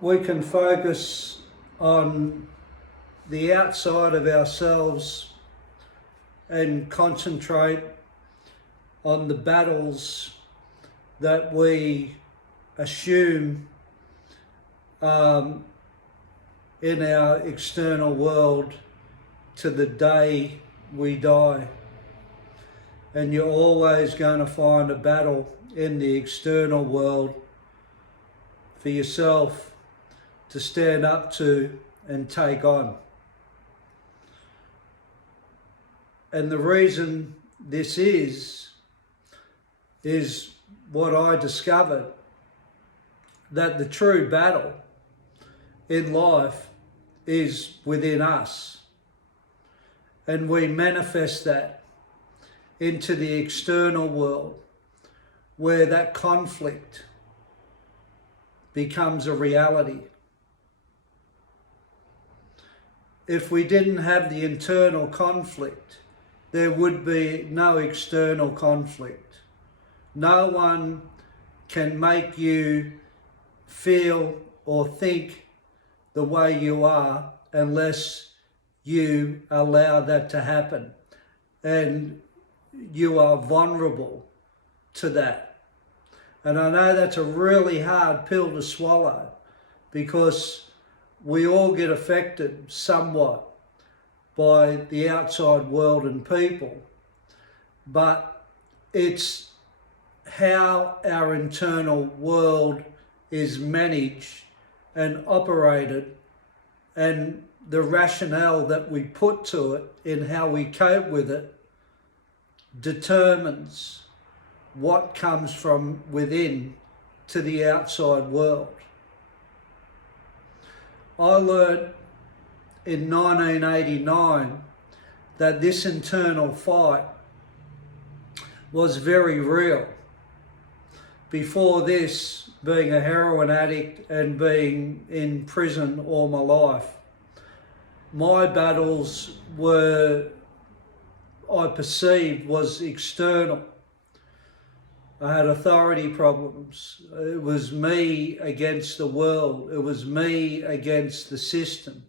we can focus on the outside of ourselves and concentrate on the battles that we assume in our external world to the day we die. And you're always going to find a battle in the external world for yourself to stand up to and take on. And the reason this is what I discovered, that the true battle in life is within us. And we manifest that into the external world, where that conflict becomes a reality. If we didn't have the internal conflict, there would be no external conflict. No one can make you feel or think the way you are unless you allow that to happen. And you are vulnerable to that. And I know that's a really hard pill to swallow, because we all get affected somewhat by the outside world and people, but it's how our internal world is managed and operated, and the rationale that we put to it in how we cope with it determines what comes from within to the outside world. I learned in 1989 that this internal fight was very real. Before this, being a heroin addict and being in prison all my life, my battles were, I perceived, was external. I had authority problems. It was me against the world. It was me against the system.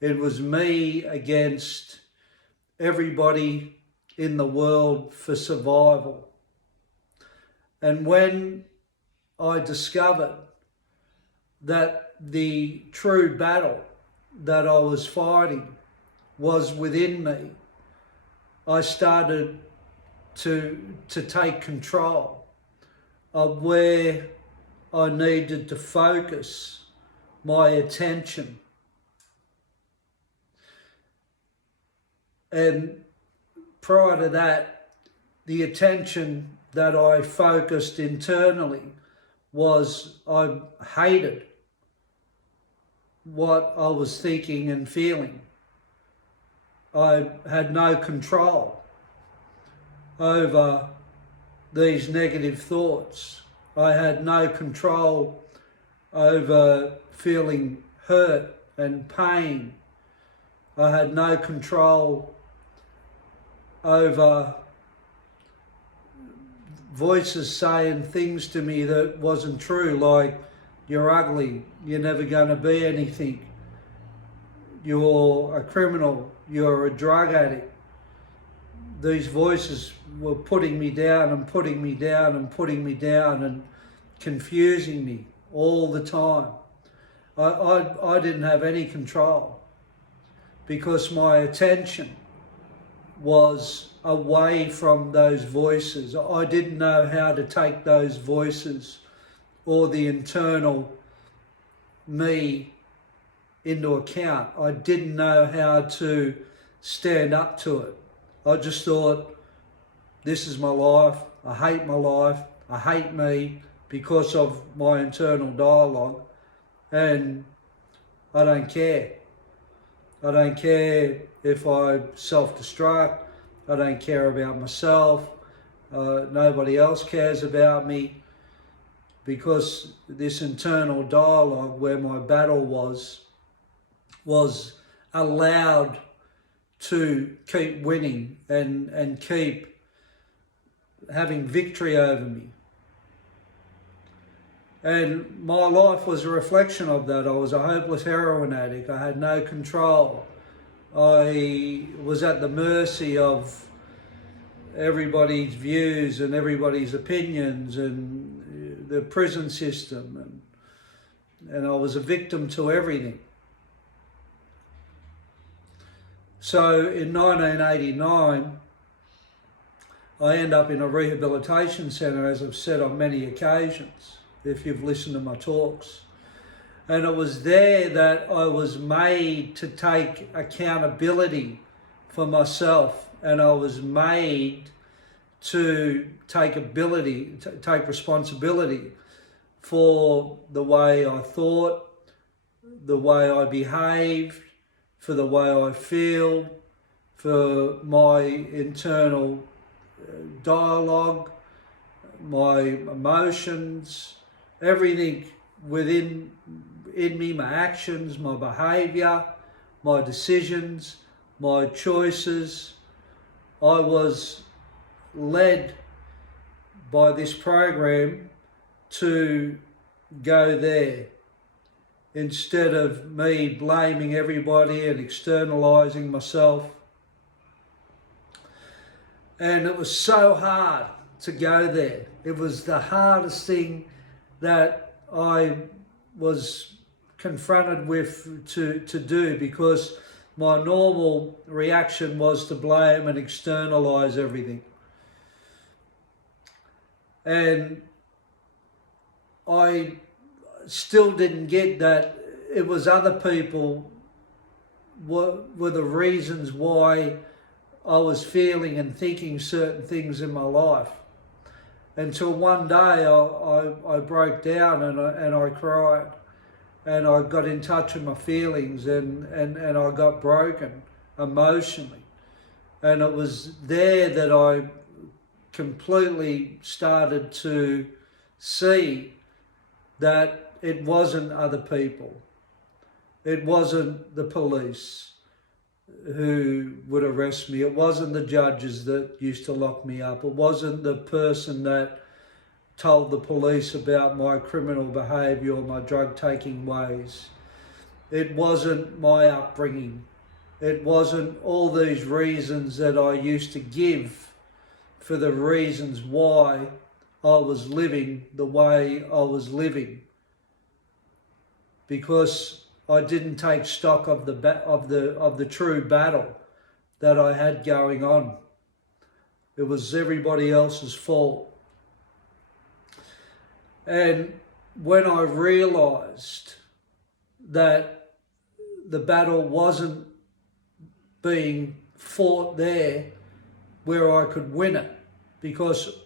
It was me against everybody in the world for survival. And when I discovered that the true battle that I was fighting was within me, I started to take control of where I needed to focus my attention. And prior to that, the attention that I focused internally was I hated what I was thinking and feeling. I had no control over these negative thoughts. I had no control over feeling hurt and pain. I had no control over voices saying things to me that wasn't true, like, you're ugly, you're never going to be anything, you're a criminal, you're a drug addict. These voices were putting me down and putting me down and putting me down and confusing me all the time. I didn't have any control, because my attention was away from those voices. I didn't know how to take those voices or the internal me into account. I didn't know how to stand up to it. I just thought, this is my life, I hate my life, I hate me because of my internal dialogue, and I don't care. I don't care if I self-destruct, I don't care about myself, nobody else cares about me, because this internal dialogue where my battle was allowed to keep winning and keep having victory over me. And my life was a reflection of that. I was a hopeless heroin addict. I had no control. I was at the mercy of everybody's views and everybody's opinions and the prison system, and I was a victim to everything. So in 1989, I end up in a rehabilitation centre, as I've said on many occasions, if you've listened to my talks. And it was there that I was made to take accountability for myself, and I was made to take responsibility for the way I thought, the way I behaved, for the way I feel, for my internal dialogue, my emotions, everything in me, my actions, my behaviour, my decisions, my choices. I was led by this program to go there, instead of me blaming everybody and externalising myself. And it was so hard to go there. It was the hardest thing that I was confronted with to do, because my normal reaction was to blame and externalise everything. And I still didn't get that it was other people were the reasons why I was feeling and thinking certain things in my life. Until one day I broke down and I cried, and I got in touch with my feelings, and I got broken emotionally. And it was there that I completely started to see that it wasn't other people. It wasn't the police who would arrest me. It wasn't the judges that used to lock me up. It wasn't the person that told the police about my criminal behaviour or my drug-taking ways. It wasn't my upbringing. It wasn't all these reasons that I used to give for the reasons why I was living the way I was living, because I didn't take stock of the true battle that I had going on. It was everybody else's fault. And when I realised that the battle wasn't being fought there where I could win it, because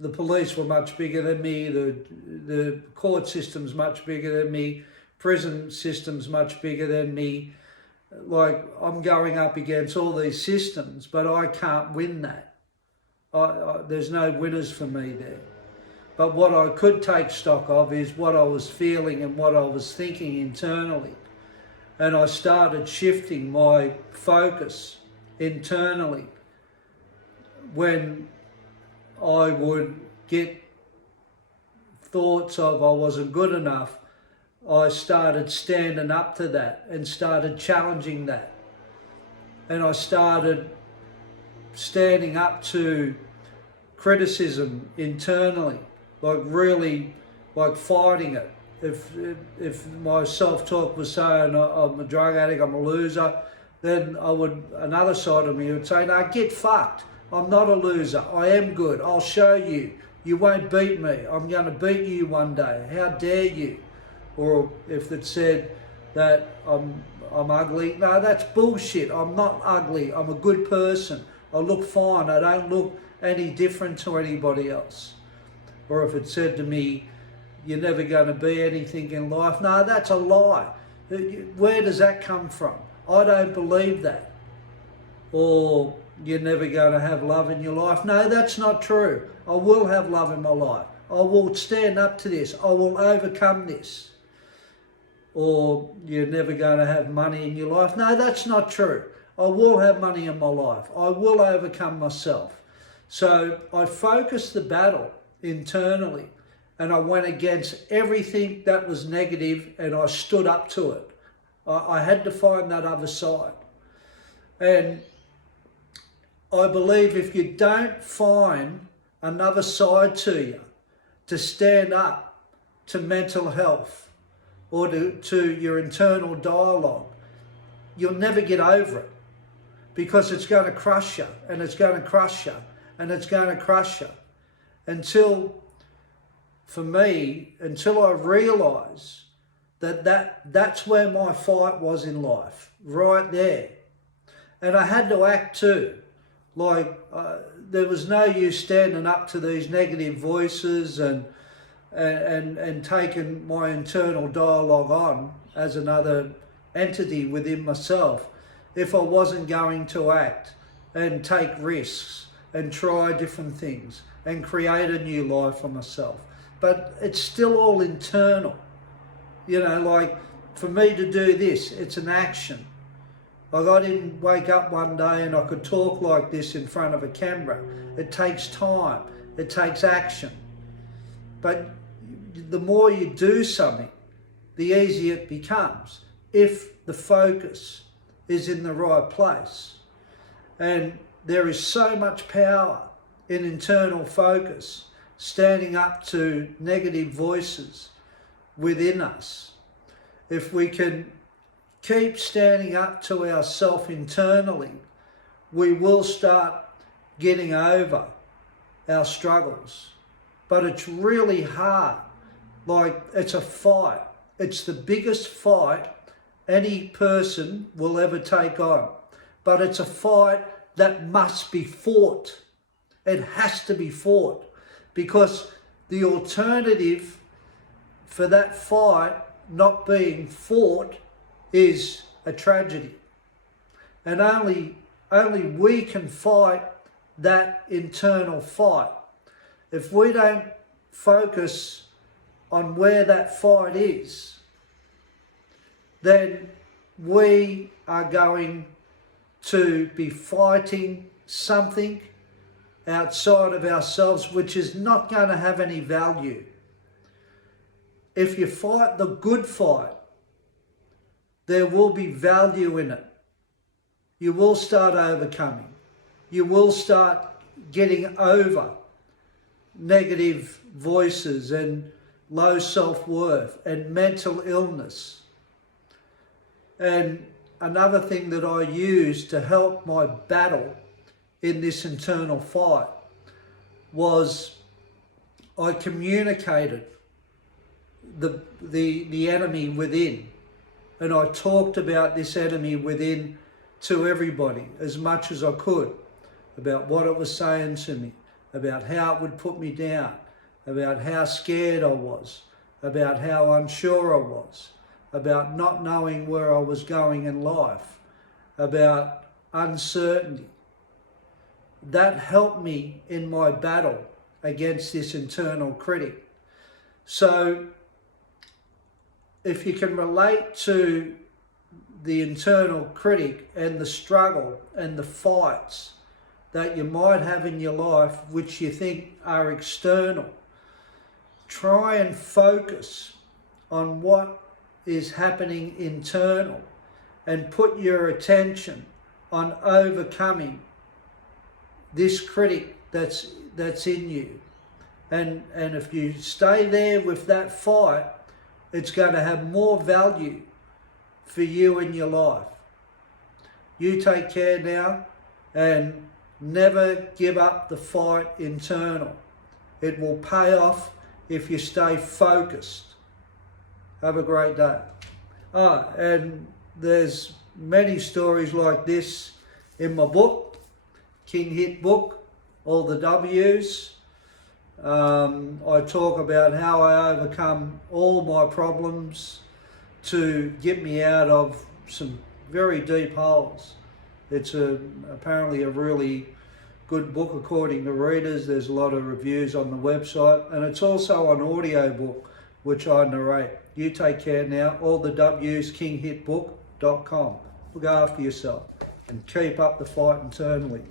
the police were much bigger than me, the court system's much bigger than me, prison system's much bigger than me. Like, I'm going up against all these systems, but I can't win that. There's no winners for me there. But what I could take stock of is what I was feeling and what I was thinking internally. And I started shifting my focus internally. When I would get thoughts of I wasn't good enough, I started standing up to that and started challenging that. And I started standing up to criticism internally, like really like fighting it. If my self-talk was saying I'm a drug addict, I'm a loser, then another side of me would say, no, get fucked. I'm not a loser. I am good. I'll show you. You won't beat me. I'm going to beat you one day. How dare you? Or if it said that I'm ugly, no, that's bullshit. I'm not ugly. I'm a good person. I look fine. I don't look any different to anybody else. Or if it said to me, you're never going to be anything in life, no, that's a lie. Where does that come from? I don't believe that. Or you're never going to have love in your life. No, that's not true. I will have love in my life. I will stand up to this. I will overcome this. Or you're never going to have money in your life. No, that's not true. I will have money in my life. I will overcome myself. So I focused the battle internally, and I went against everything that was negative, and I stood up to it. I had to find that other side. And I believe if you don't find another side to you to stand up to mental health or to your internal dialogue, you'll never get over it, because it's going to crush you, and it's going to crush you, and it's going to crush you until, for me, until I realise that's where my fight was in life, right there. And I had to act too. Like, there was no use standing up to these negative voices and taking my internal dialogue on as another entity within myself if I wasn't going to act and take risks and try different things and create a new life for myself. But it's still all internal. You know, like, for me to do this, it's an action. Like, I didn't wake up one day and I could talk like this in front of a camera. It takes time, it takes action. But the more you do something, the easier it becomes, if the focus is in the right place. And there is so much power in internal focus, standing up to negative voices within us. If we can keep standing up to ourselves internally, we will start getting over our struggles. But it's really hard. Like, it's a fight. It's the biggest fight any person will ever take on. But it's a fight that must be fought. It has to be fought, because the alternative for that fight not being fought is a tragedy. And only we can fight that internal fight. If we don't focus on where that fight is, then we are going to be fighting something outside of ourselves, which is not going to have any value. If you fight the good fight, there will be value in it. You will start overcoming. You will start getting over negative voices and low self-worth and mental illness. And another thing that I used to help my battle in this internal fight was I communicated the enemy within, and I talked about this enemy within to everybody as much as I could, about what it was saying to me, about how it would put me down, about how scared I was, about how unsure I was, about not knowing where I was going in life, about uncertainty. That helped me in my battle against this internal critic. So if you can relate to the internal critic and the struggle and the fights that you might have in your life, which you think are external, try and focus on what is happening internal and put your attention on overcoming this critic that's in you. And if you stay there with that fight, it's going to have more value for you in your life. You take care now, and never give up the fight internal. It will pay off if you stay focused. Have a great day. And there's many stories like this in my book, King Hit Book, All the W's. I talk about how I overcome all my problems to get me out of some very deep holes. It's apparently a really good book according to readers. There's a lot of reviews on the website, and it's also an audio book which I narrate. You take care now. All the W's, kinghitbook.com. Look after yourself and keep up the fight internally.